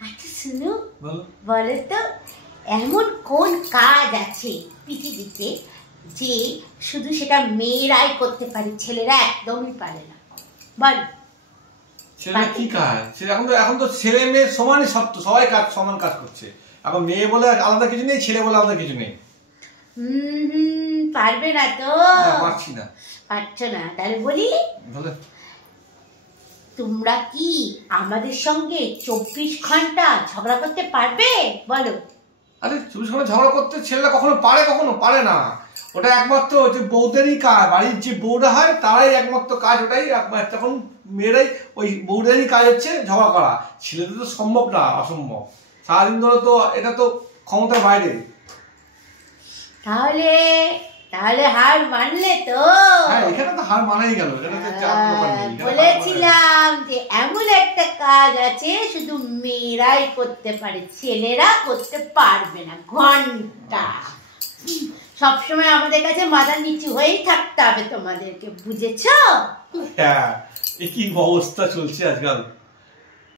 আচ্ছা শুনো, বলো তো এমন কোন কাজ আছে পৃথিবীতে যে শুধু সেটা মেয়েরাই করতে পারে, ছেলেরা একদমই পারে না? বল। ছেলেরা কি কাজ? এখন তো ছেলে মেয়ে সমানই, সবাই সমান কাজ করছে। এখন মেয়ে বলে আলাদা কিছু নেই, ছেলে বলে আলাদা কিছু নেই। পারবে না তো? পারছি না। পারছো না? তাহলে বলি, তোমরা কি আমাদের সঙ্গে 24 ঘন্টা ঝগড়া করতে পারবে? বলো। আরে 24 ঘন্টা ঝগড়া করতে ছেলেরা কখনো পারে না। ওটা একমাত্র যে বউদেরই কাজ, বাড়ির যে বউরা হয় তারাই একমাত্র কাজ, ওটাই তখন মেয়েরাই ওই বউদেরই কাজ হচ্ছে ঝগড়া করা। ছেলেদের তো সম্ভব না, অসম্ভব। সারাদিন ধরে তো এটা তো ক্ষমতার বাইরে। তাহলে হার মানলে তো? হ্যাঁ, এখানে তো হার মানাই গেল। বলেছিলাম যে এমন একটা কাজ আছে শুধু মেয়েরাই করতে পারে, ছেলেরা করতে পারবে না। ঘন্টা সবসময় আমাদের কাছে মাথা নিচু হয়েই থাকতে হবে তোমাদেরকে, বুঝেছো? হ্যাঁ, কি অবস্থা চলছে আজকাল।